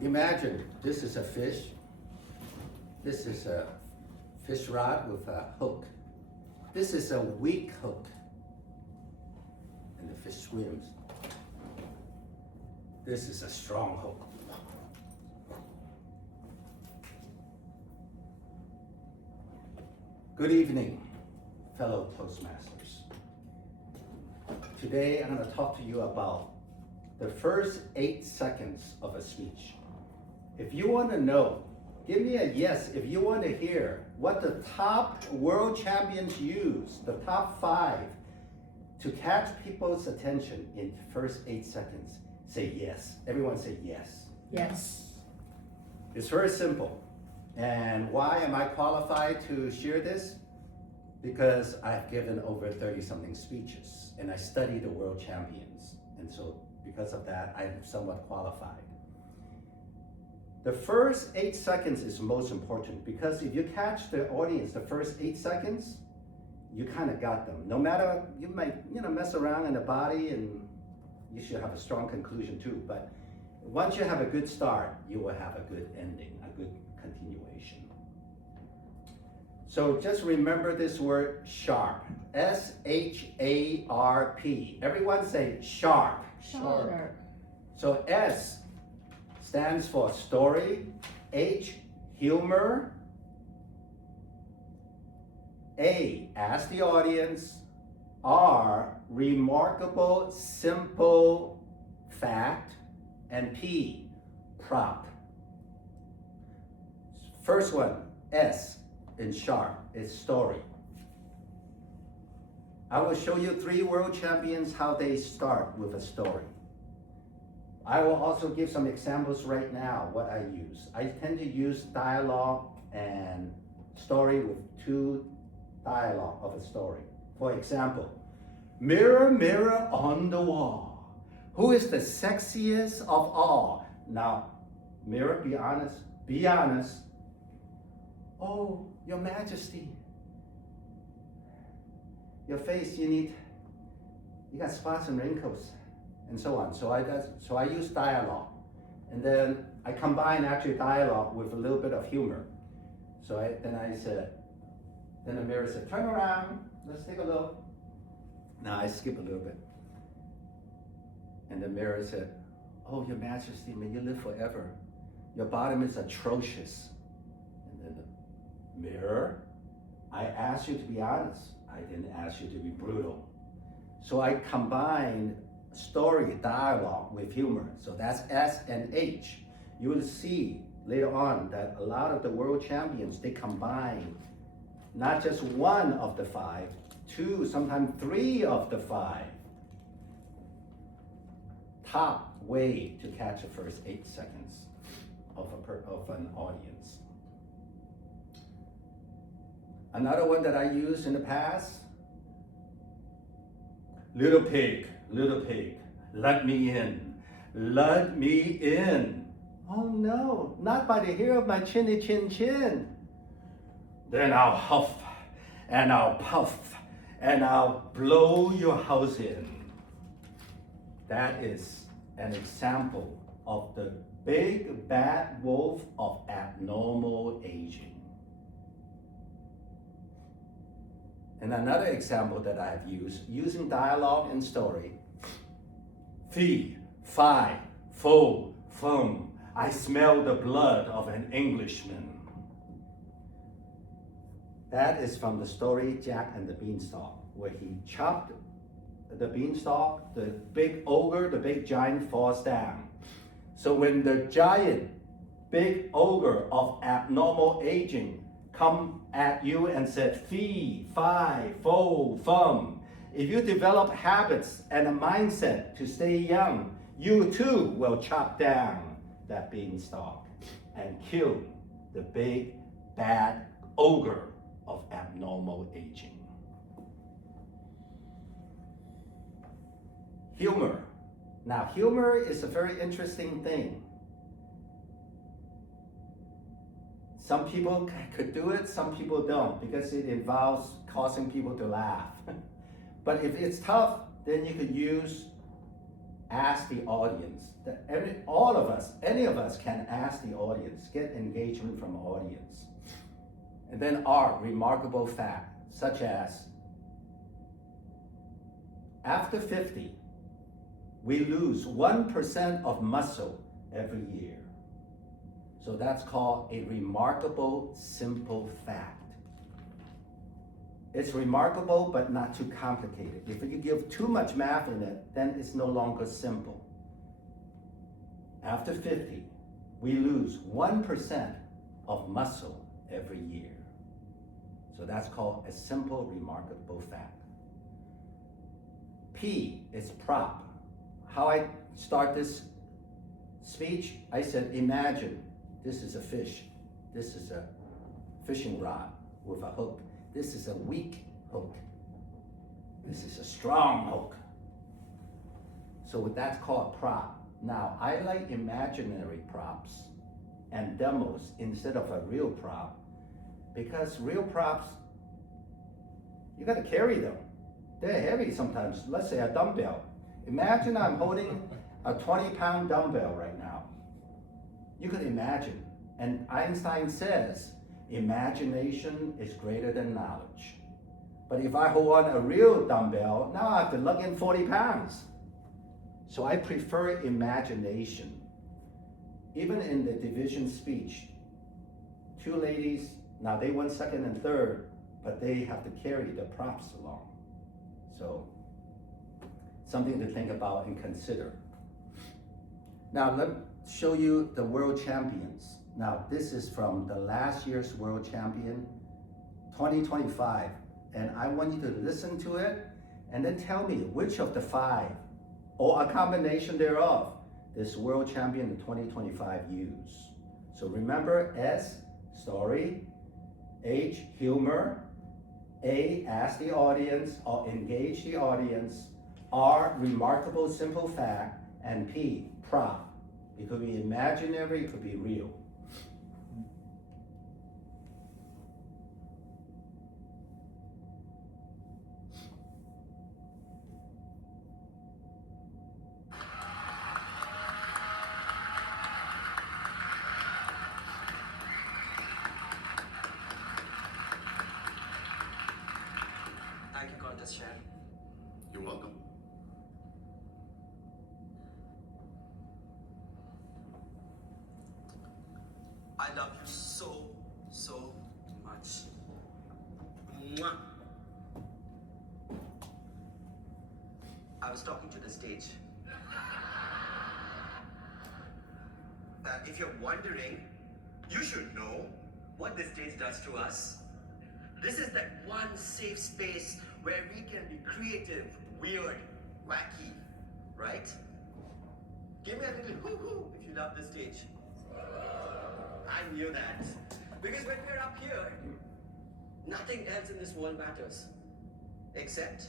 Imagine this is a fish. This is a fish rod with a hook. This is a weak hook. And the fish swims. This is a strong hook. Good evening, fellow Toastmasters. Today I'm going to talk to you about the first 8 seconds of a speech. If you want to know, give me a yes if you want to hear what the top world champions use, the top 5, to catch people's attention in the first 8 seconds. Say yes. Everyone say yes. Yes. It's very simple. And why am I qualified to share this? Because I've given over 30-something speeches and I study the world champions. And so because of that, I'm somewhat qualified. The first 8 seconds is most important because if you catch the audience the first 8 seconds, you kind of got them. No matter, you might mess around in the body and you should have a strong conclusion too, but once you have a good start, you will have a good ending, a good continuation. So just remember this word sharp, S-H-A-R-P. Everyone say sharp. Sharp. So S stands for story, H, humor, A, ask the audience, R, remarkable, simple fact, and P, prop. First one, S in sharp, is story. I will show you 3 world champions how they start with a story. I will also give some examples right now what I use. I tend to use dialogue and story with 2 dialogue of a story. For example, mirror, mirror on the wall, who is the sexiest of all? Now, mirror, be honest, be honest. Oh, your majesty, your face, you got spots and wrinkles, and so on. So I use dialogue, and then I combine actually dialogue with a little bit of humor. So then the mirror said, turn around, let's take a look. Now I skip a little bit. And the mirror said, oh, your majesty, may you live forever. Your bottom is atrocious. And then the mirror, I asked you to be honest. I didn't ask you to be brutal. So I combined story, dialogue with humor. So that's S and H. You will see later on that a lot of the world champions, they combine not just one of the 5, 2, sometimes 3 of the 5. Top way to catch the first 8 seconds of an audience. Another one that I used in the past, little pig, let me in, let me in. Oh no, not by the hair of my chinny chin chin. Then I'll huff and I'll puff and I'll blow your house in. That is an example of the big bad wolf of abnormal aging. And another example that I've used, using dialogue and story. Fee, fi, fo, fum, I smell the blood of an Englishman. That is from the story Jack and the Beanstalk, where he chopped the beanstalk, the big ogre, the big giant falls down. So when the giant, big ogre of abnormal aging come at you and said, fee, fi, fo, fum, if you develop habits and a mindset to stay young, you too will chop down that beanstalk and kill the big bad ogre of abnormal aging. Humor. Now, humor is a very interesting thing. Some people could do it, some people don't, because it involves causing people to laugh. But if it's tough, then you could use ask the audience. All of us, any of us can ask the audience, get engagement from audience. And then R, remarkable fact, such as, after 50, we lose 1% of muscle every year. So that's called a remarkable simple fact. It's remarkable, but not too complicated. If you give too much math in it, then it's no longer simple. After 50, we lose 1% of muscle every year. So that's called a simple, remarkable fact. P is prop. How I start this speech, I said, imagine this is a fish. This is a fishing rod with a hook. This is a weak hook. This is a strong hook. So that's called prop. Now, I like imaginary props and demos instead of a real prop, because real props, you gotta carry them. They're heavy sometimes. Let's say a dumbbell. Imagine I'm holding a 20-pound dumbbell right now. You could imagine. And Einstein says, imagination is greater than knowledge. But if I hold on a real dumbbell, now I have to lug in 40 pounds. So I prefer imagination. Even in the division speech, two ladies, now they won second and third, but they have to carry the props along. So something to think about and consider. Now let me show you the world champions. Now this is from the last year's world champion, 2025. And I want you to listen to it and then tell me which of the 5 or a combination thereof this world champion in 2025 use. So remember, S, story, H, humor, A, ask the audience or engage the audience, R, remarkable simple fact, and P, prop. It could be imaginary, it could be real. Thank you, Contest Chair. You're welcome. I love you so, so much. Mwah. I was talking to the stage. If you're wondering, you should know what the stage does to us. This is that one safe space where we can be creative, weird, wacky, right? Give me a little hoo-hoo if you love the stage. I knew that. Because when we're up here, nothing else in this world matters. Except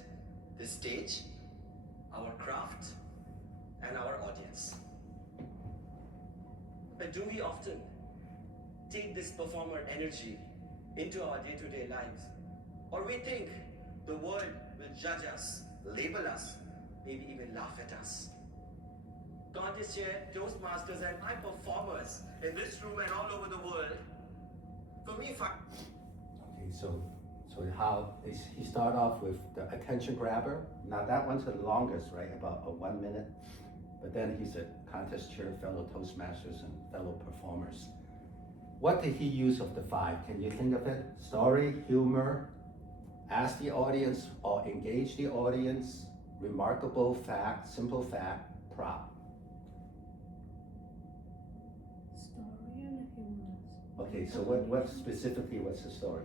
the stage, our craft, and our audience. But do we often take this performer energy into our day-to-day lives? Or we think the world will judge us, label us, maybe even laugh at us. Contest Chair, Toastmasters, and my performers in this room and all over the world, for me, Okay, so how is he start off with the attention grabber? Now that one's the longest, right? About 1 minute. But then he's a contest chair, fellow Toastmasters, and fellow performers. What did he use of the 5? Can you think of it? Story, humor, ask the audience or engage the audience, remarkable fact, simple fact, prop. Story and humor. Okay, so what specifically was the story?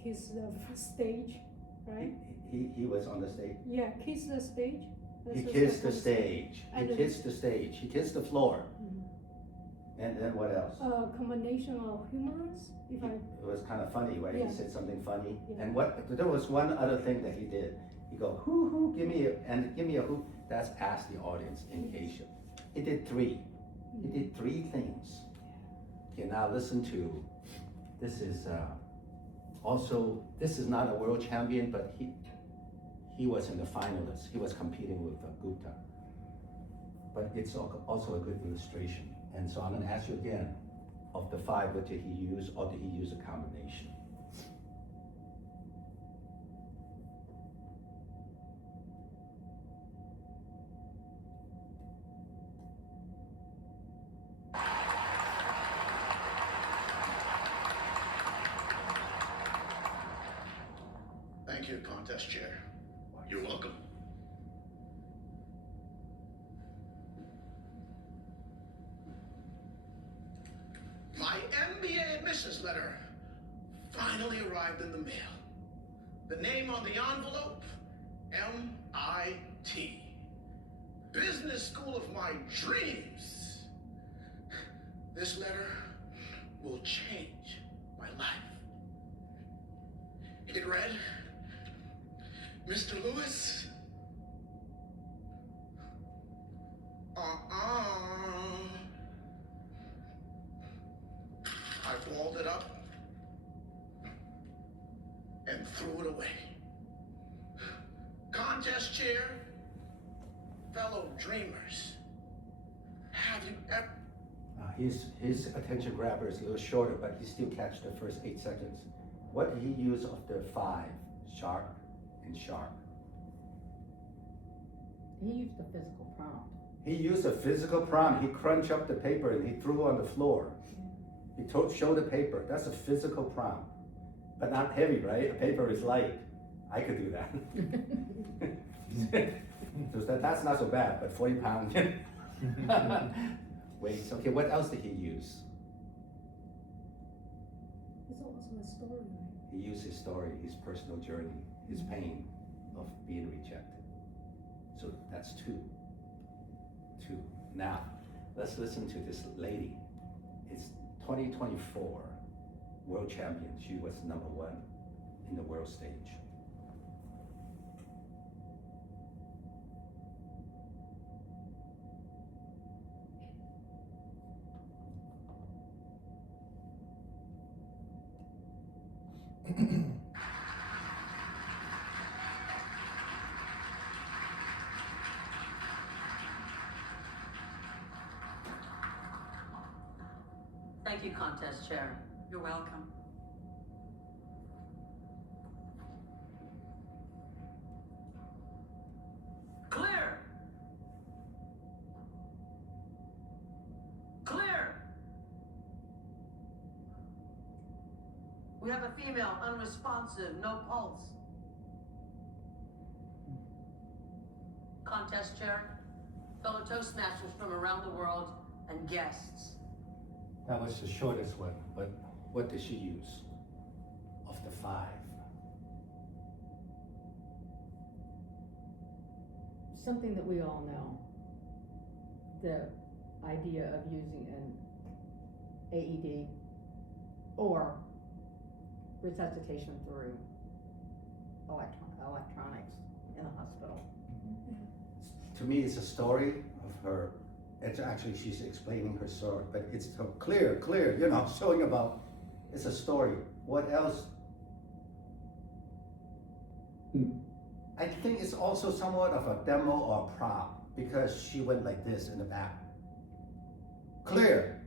Kiss the first stage, right? He was on the stage. Yeah, kiss the stage. He That's kissed the second stage. He And kissed the stage. He kissed the floor. Mhm. And then what else? Combination of humors. If I It was kind of funny, right? Yeah. He said something funny. Yeah. And there was one other thing that he did. He go, hoo hoo, give me a hoo. That's ask the audience, engage him. He did 3. He did 3 things. Okay, now listen to, this is this is not a world champion, but he was in the finalists. He was competing with Gupta. but it's also a good illustration. And so I'm gonna ask you again, of the 5, what did he use, or did he use a combination? Thank you, contest chair. You're welcome. My MBA admissions letter finally arrived in the mail. The name on the envelope, MIT. Business school of my dreams. This letter will change my life. It read, Mr. Lewis, I balled it up and threw it away. Contest chair, fellow dreamers, have you ever... His attention grabber is a little shorter, but he still catch the first 8 seconds. What did he use of the 5, sharp and sharp? He used the physical prompt. He used a physical prompt. He crunched up the paper and he threw it on the floor. He showed the paper. That's a physical prompt, but not heavy, right? A paper is light. I could do that. So that's not so bad, but 40 pounds. Wait, okay, what else did he use? It's also a story, right? He used his story, his personal journey, his pain of being rejected. So that's 2. Now, let's listen to this lady. It's 2024 world champion. She was #1 in the world stage. Thank you, contest chair. You're welcome. Clear! Clear! We have a female, unresponsive, no pulse. Contest chair, fellow Toastmasters from around the world, and guests. That was the shortest one, but what did she use of the 5? Something that we all know. The idea of using an AED or resuscitation through electronics in the hospital. To me, it's a story of her. It's actually, she's explaining her story, but it's so clear, showing about, it's a story. What else? I think it's also somewhat of a demo or a prop, because she went like this in the back. Clear,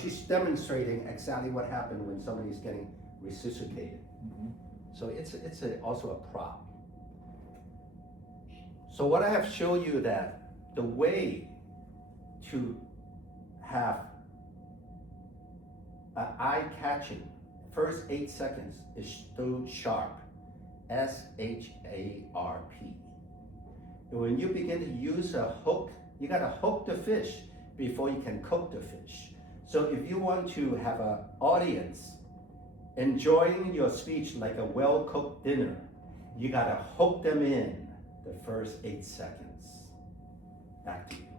she's demonstrating exactly what happened when somebody's getting resuscitated. So it's also a prop. So what I have shown you that the way to have an eye-catching first 8 seconds is through sharp, S-H-A-R-P. And when you begin to use a hook, you gotta hook the fish before you can cook the fish. So if you want to have an audience enjoying your speech like a well-cooked dinner, you gotta hook them in the first 8 seconds. Back to you.